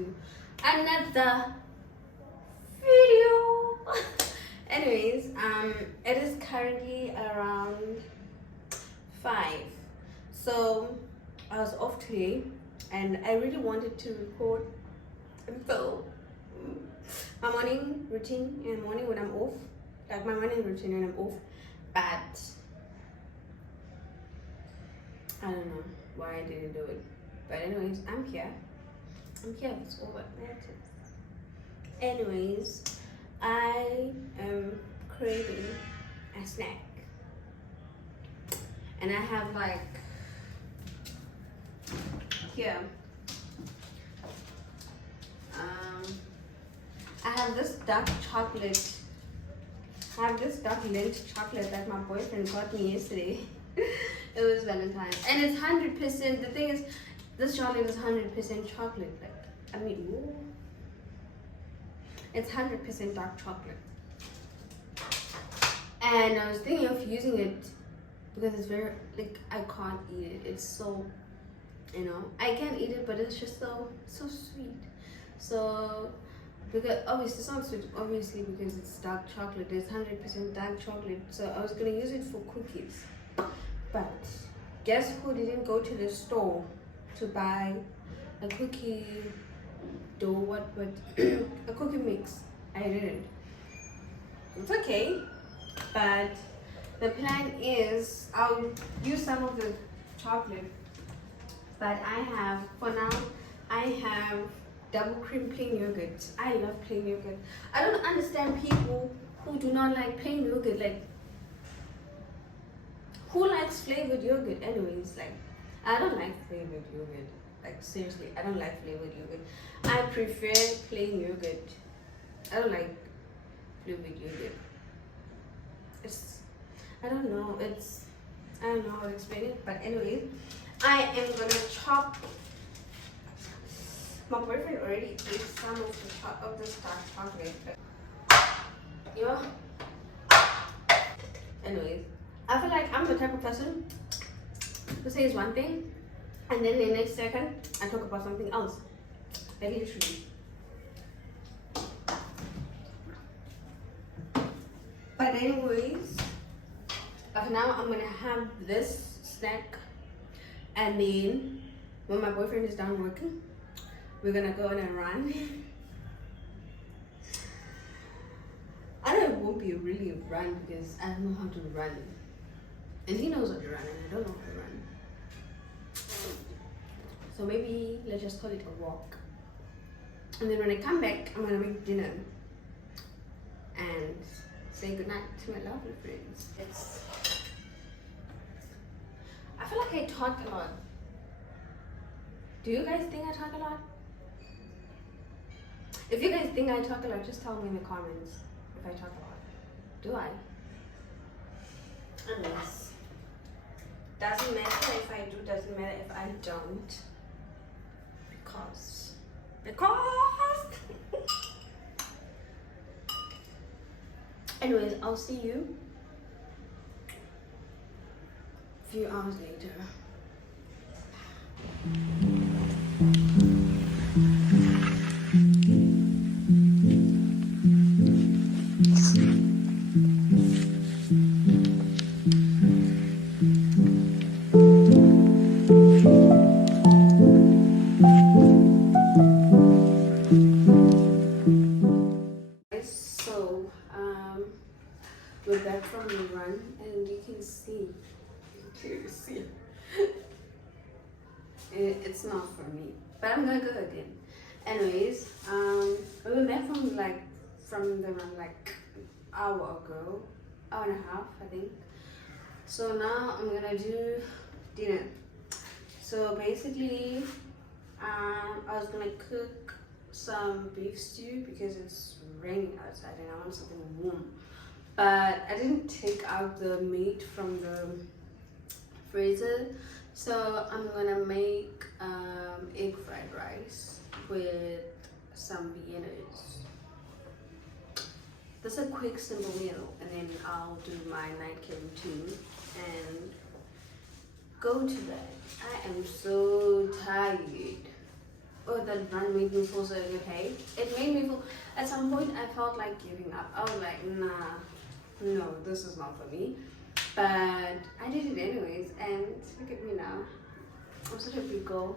to another video. Anyways, it is currently around 5, so I was off today and I really wanted to record and film my morning routine in the morning when I'm off, like my morning routine when I'm off, but I don't know why I didn't do it. But anyways, I'm here. That's all that matters. Anyways, I am craving a snack, and I have like here. I have this dark chocolate. I have this dark Lindt chocolate that my boyfriend got me yesterday. It was Valentine's, and it's 100%. The thing is, this chocolate is 100% chocolate. Like, I mean, ooh. It's 100% dark chocolate. And I was thinking of using it because it's very, like, I can't eat it. It's so, you know, I can eat it, but it's just so sweet. So, because obviously it's not sweet, obviously, because it's dark chocolate. It's 100% dark chocolate. So I was gonna use it for cookies. But guess who didn't go to the store to buy a cookie dough, a cookie mix? I didn't. It's okay, but the plan is I'll use some of the chocolate, but for now I have double cream plain yogurt. I love plain yogurt. I don't understand people who do not like plain yogurt. Like, who likes flavored yogurt anyways? Like, I don't like flavored yogurt. Like, seriously, I don't like flavored yogurt. I prefer plain yogurt. I don't like flavored yogurt. I don't know how to explain it, but anyway, I am gonna chop. My boyfriend already ate some of this dark chocolate. You know? Anyways, I feel like I'm the type of person who says one thing and then the next second I talk about something else. Like, literally. But anyways, for now I'm gonna have this snack, and then when my boyfriend is done working, we're gonna go on a run. I know it won't be really a run because I don't know how to run. And he knows how to run and I don't know how to run. So maybe let's just call it a walk. And then when I come back, I'm gonna make dinner and say goodnight to my lovely friends. I feel like I talk a lot. Do you guys think I talk a lot? If you guys think I talk a lot, just tell me in the comments if I talk a lot. Do I? Unless. Doesn't matter if I do, doesn't matter if I don't. Because. Anyways, I'll see you a few hours later. We're back from the run, and you can see it's not for me, but I'm gonna go again. Anyways, we were back from the run like an hour ago, hour and a half, I think. So now I'm gonna do dinner. So basically, I was gonna cook some beef stew because it's raining outside and I want something warm. But I didn't take out the meat from the freezer, so I'm gonna make egg fried rice with some beginners. That's a quick, simple meal, and then I'll do my night care routine and go to bed. I am so tired. Oh, that run made me feel so good, hey? It made me feel, at some point I felt like giving up. I was like, nah, no, this is not for me. But I did it anyways, and look at me now. I'm such a big girl.